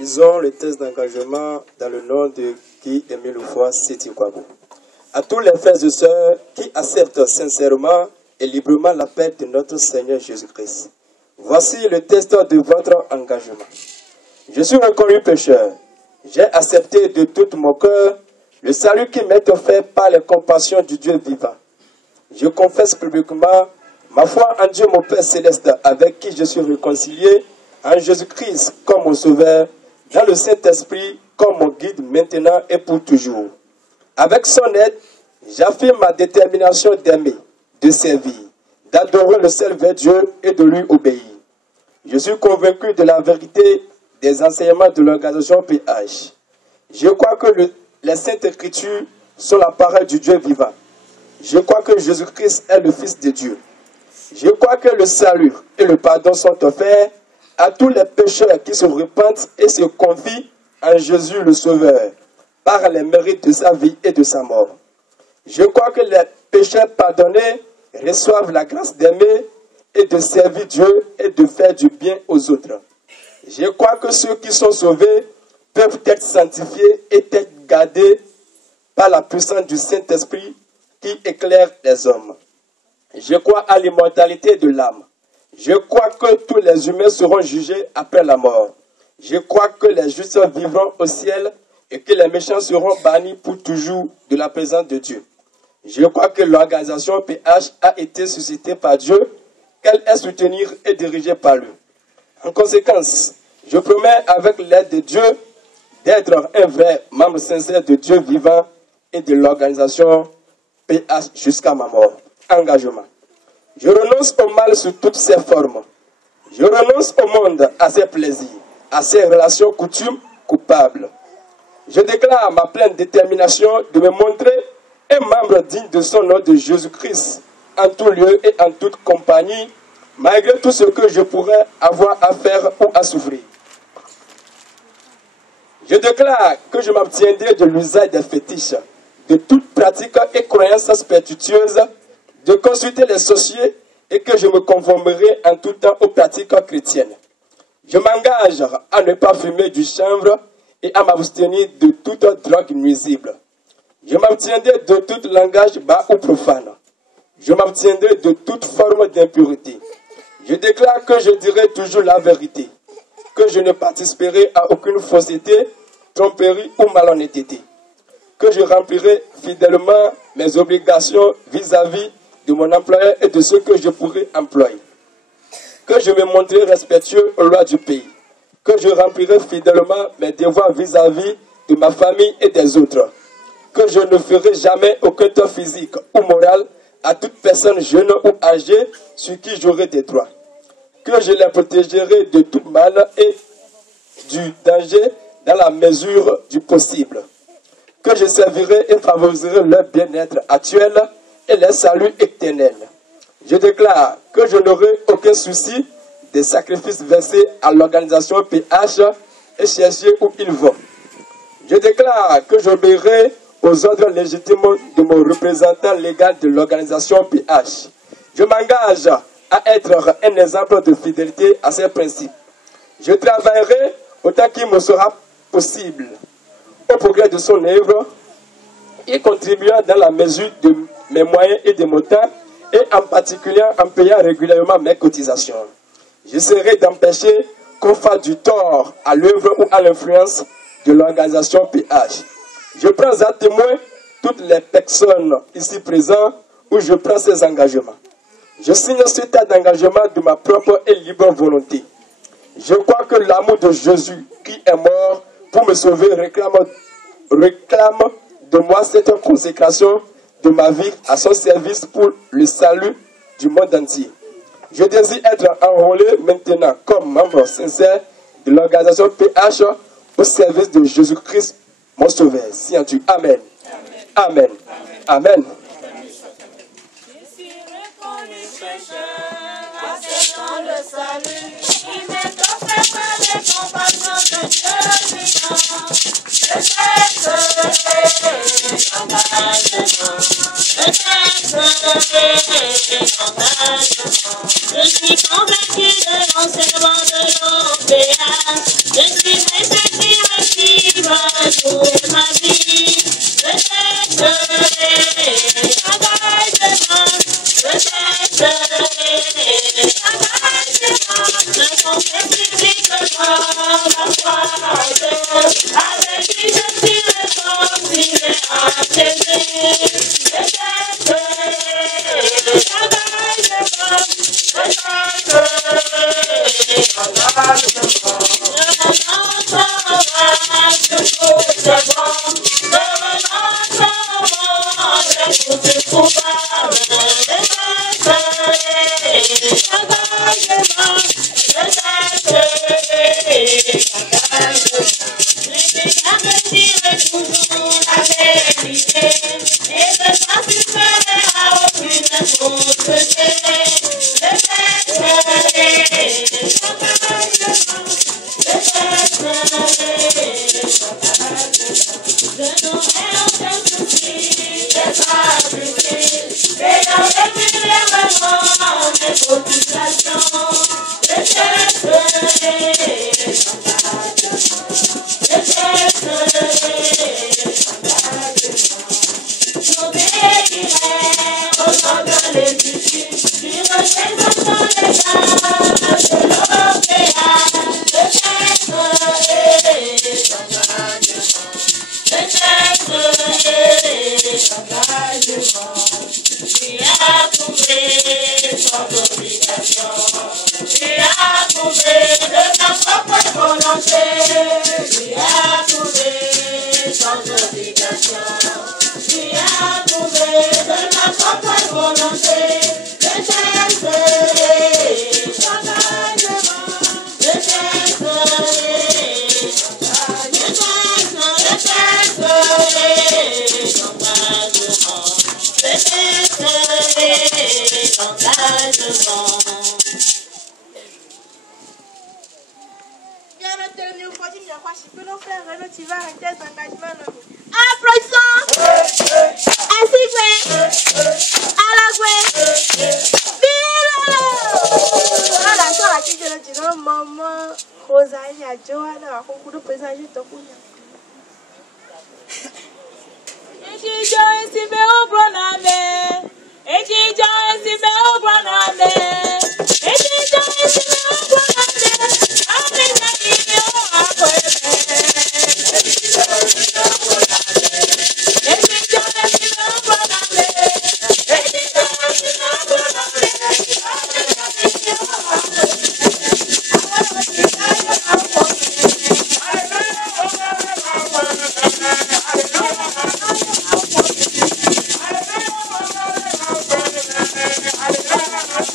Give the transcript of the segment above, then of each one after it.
Lisons le texte d'engagement dans le nom de Guy Émile Foy Séti-Kouabou. À tous les frères et sœurs qui acceptent sincèrement et librement l'appel de notre Seigneur Jésus-Christ, voici le texte de votre engagement. Je suis reconnu pécheur. J'ai accepté de tout mon cœur le salut qui m'est offert par les compassions du Dieu vivant. Je confesse publiquement ma foi en Dieu mon Père Céleste, avec qui je suis réconcilié, en Jésus-Christ comme mon Sauveur, dans le Saint-Esprit comme mon guide maintenant et pour toujours. Avec son aide, j'affirme ma détermination d'aimer, de servir, d'adorer le seul vrai Dieu et de lui obéir. Je suis convaincu de la vérité des enseignements de l'organisation PH. Je crois que les Saintes Écritures sont la parole du Dieu vivant. Je crois que Jésus-Christ est le Fils de Dieu. Je crois que le salut et le pardon sont offerts à tous les pécheurs qui se repentent et se confient en Jésus le Sauveur, par les mérites de sa vie et de sa mort. Je crois que les pécheurs pardonnés reçoivent la grâce d'aimer et de servir Dieu et de faire du bien aux autres. Je crois que ceux qui sont sauvés peuvent être sanctifiés et être gardés par la puissance du Saint-Esprit qui éclaire les hommes. Je crois à l'immortalité de l'âme. Je crois que tous les humains seront jugés après la mort. Je crois que les justes vivront au ciel et que les méchants seront bannis pour toujours de la présence de Dieu. Je crois que l'organisation PH a été suscitée par Dieu, qu'elle est soutenue et dirigée par lui. En conséquence, je promets avec l'aide de Dieu d'être un vrai membre sincère de Dieu vivant et de l'organisation PH jusqu'à ma mort. Engagement. Je renonce au mal sous toutes ses formes. Je renonce au monde, à ses plaisirs, à ses relations coutumes coupables. Je déclare ma pleine détermination de me montrer un membre digne de son nom de Jésus-Christ en tout lieu et en toute compagnie, malgré tout ce que je pourrais avoir à faire ou à souffrir. Je déclare que je m'abstiendrai de l'usage des fétiches, de toute pratique et croyance spiritueuse, de consulter les sorciers et que je me conformerai en tout temps aux pratiques chrétiennes. Je m'engage à ne pas fumer du chanvre et à m'abstenir de toute drogue nuisible. Je m'abstiendrai de tout langage bas ou profane. Je m'abstiendrai de toute forme d'impureté. Je déclare que je dirai toujours la vérité, que je ne participerai à aucune fausseté, tromperie ou malhonnêteté, que je remplirai fidèlement mes obligations vis-à-vis de mon employeur et de ceux que je pourrai employer, que je me montrerai respectueux aux lois du pays, que je remplirai fidèlement mes devoirs vis-à-vis de ma famille et des autres, que je ne ferai jamais aucun tort physique ou moral à toute personne jeune ou âgée sur qui j'aurai des droits, que je les protégerai de tout mal et du danger dans la mesure du possible, que je servirai et favoriserai leur bien-être actuel et leur salut éternel. Je déclare que je n'aurai aucun souci des sacrifices versés à l'organisation PH et chercher où ils vont. Je déclare que j'obéirai aux ordres légitimes de mon représentant légal de l'organisation PH. Je m'engage à être un exemple de fidélité à ces principes. Je travaillerai autant qu'il me sera possible au progrès de son œuvre, y contribuant dans la mesure de mes moyens et de mon temps, et en particulier en payant régulièrement mes cotisations. J'essaierai d'empêcher qu'on fasse du tort à l'œuvre ou à l'influence de l'organisation PH. Je prends à témoin toutes les personnes ici présentes où je prends ces engagements. Je signe ce tas d'engagement de ma propre et libre volonté. Je crois que l'amour de Jésus qui est mort pour me sauver réclame de moi cette consécration de ma vie à son service pour le salut du monde entier. Je désire être enrôlé maintenant comme membre sincère de l'organisation PH au service de Jésus-Christ, mon Sauveur. Si en Dieu. Amen. Amen. Amen. Acceptant le salut, il m'est offert par les compassions de Dieu vivant. Je suis convaincu de l'enseignement de l'OPH. Je suis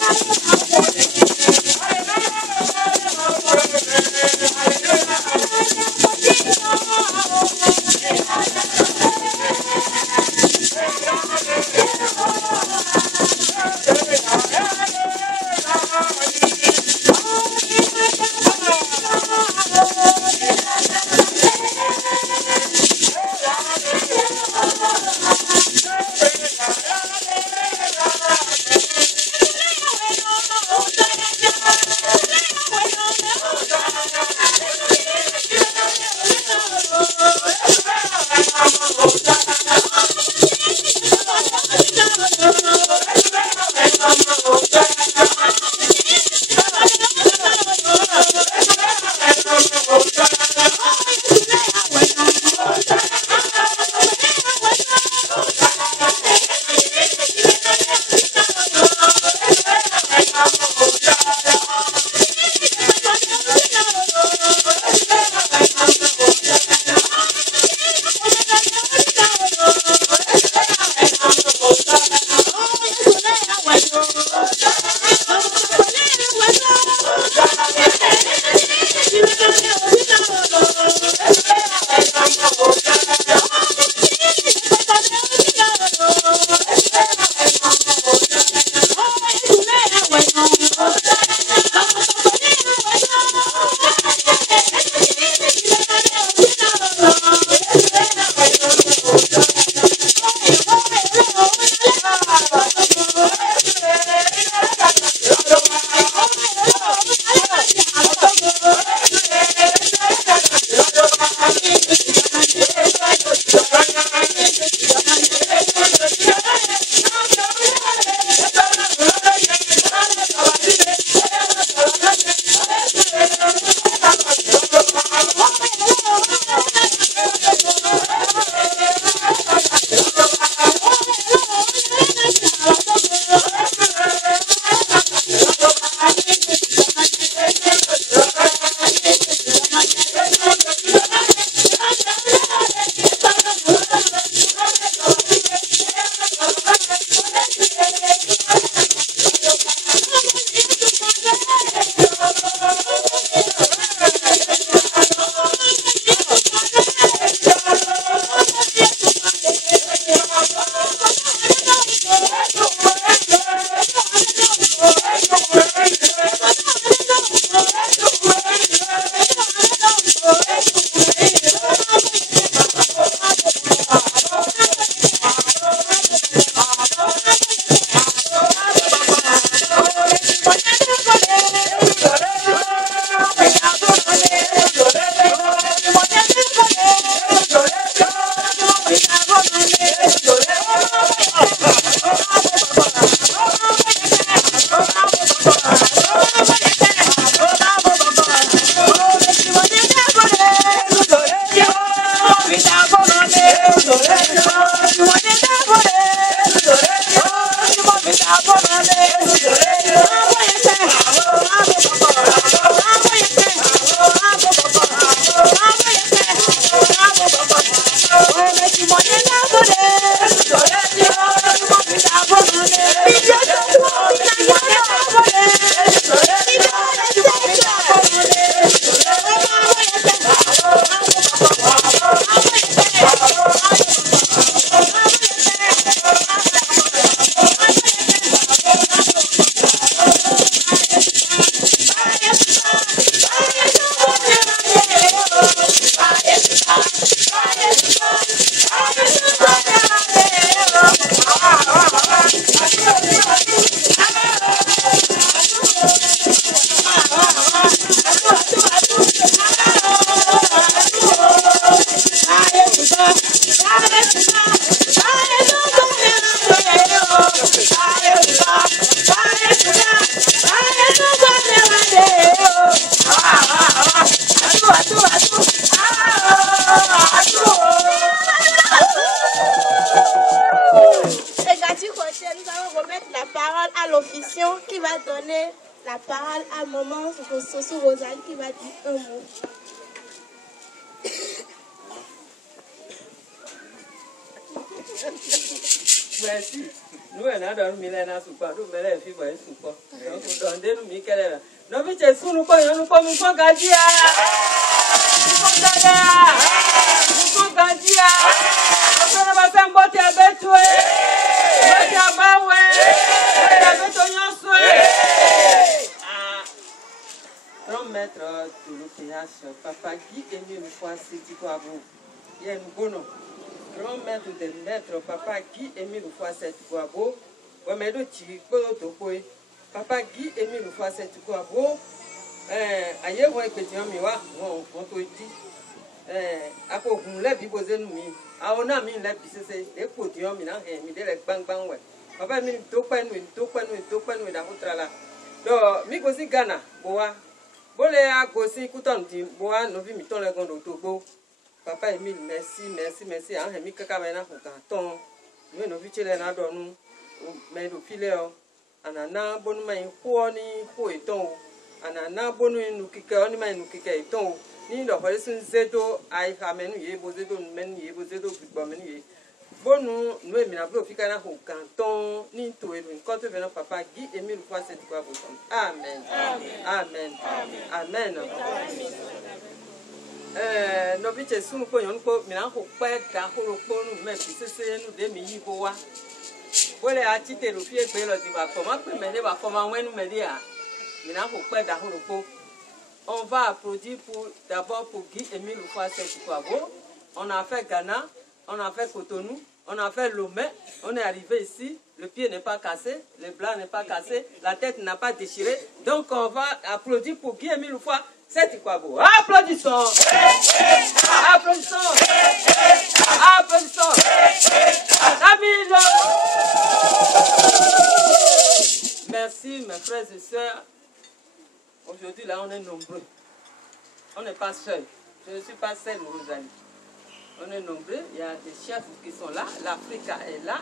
Allez, donner la parole à maman Soso Rosalie qui va dire un mot. Merci. Nous, on a dormi Milena Soupa, nous, mais les filles, elles sont pas. Donc, vous donnez nous, Michael est là. Non, mais tu es sous nous, nous comme nous sommes gardés. Nous sommes gardés. Nous sommes gardés. Après, on va faire un botte à bêtoué. Botte à baoué. Botte à bétonnion. Grand maître de l'opération, Papa Guy Émile Fouassi Tikoabou. Il y a une bonne. Grand maître des maîtres, Papa Guy Émile Fouassi Tikoabou. Ouais, mais le tiri, Papa Guy Émile Fouassi Tikoabou. Aïe, vous avez dit, on te dit. Après, vous l'avez posé nous. On a mis la piste, et pour dire, il est bang bang. Papa, il topa nous, la là. Donc, mi gosi Ghana, boa. Bolé a gosi kouton di boa, novi mi ton le gondo togo. Papa Emile, merci. Hein, mi kaka bena ton. Nous novi chele na donu. Mais do fileo. Anana bonu mai huoni hueton. Anana bonu nu kike oni mai nu kike eton. Ni do fale sun zedo ai hamenu ye bozedo men ye bozedo bigba menu ye. Bonu nous et mina blo fika na ho canton ni to elu quand venant Papa Guy Émile Fouassi Tikoabou. Amen. No biche sunu ko yon ko mina ho pa da ho ro ko nu me fi sese nu de mi yi bo wa. Bole a tite lo fie pe lo di ba ko ma pe me de ba ko ma wenu me de a. Mina ho pa da ho ro ko. On va applaudir pour d'abord pour Guy Émile Fouassi Tikoabou. On a fait Ghana, on a fait Cotonou, on a fait Lomé, on est arrivé ici, le pied n'est pas cassé, le blanc n'est pas cassé, la tête n'a pas déchiré. Donc on va applaudir pour Guy Émile Fouassi Tikoabou. Applaudissons. Merci mes frères et sœurs. Aujourd'hui là on est nombreux. On n'est pas seuls. Je ne suis pas seule, Rosalie. On est nombreux, il y a des chefs qui sont là, l'Afrique est là,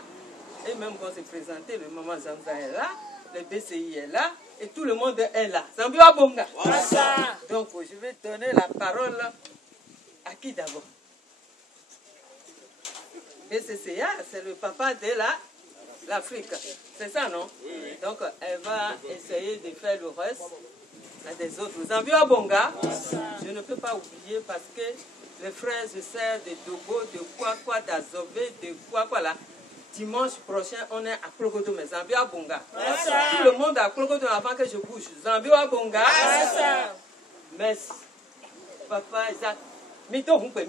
et même quand c'est présenté, le maman Zamza est là, le BCI est là, et tout le monde est là. Zambia Bonga. Donc je vais donner la parole à qui d'abord? BCCA, c'est le papa de l'Afrique. C'est ça, non? Donc elle va essayer de faire le reste à des autres. Zambia Bonga, je ne peux pas oublier parce que les frères et sœurs de Togo, de Kwakwa, d'Azové, de Kwakwa là, dimanche prochain, on est à Klogodo, mais Zambia Bonga. Tout le monde à Klogodo avant que je bouge. Zambia Bonga. Merci. Papa Isaac. Mito humpe.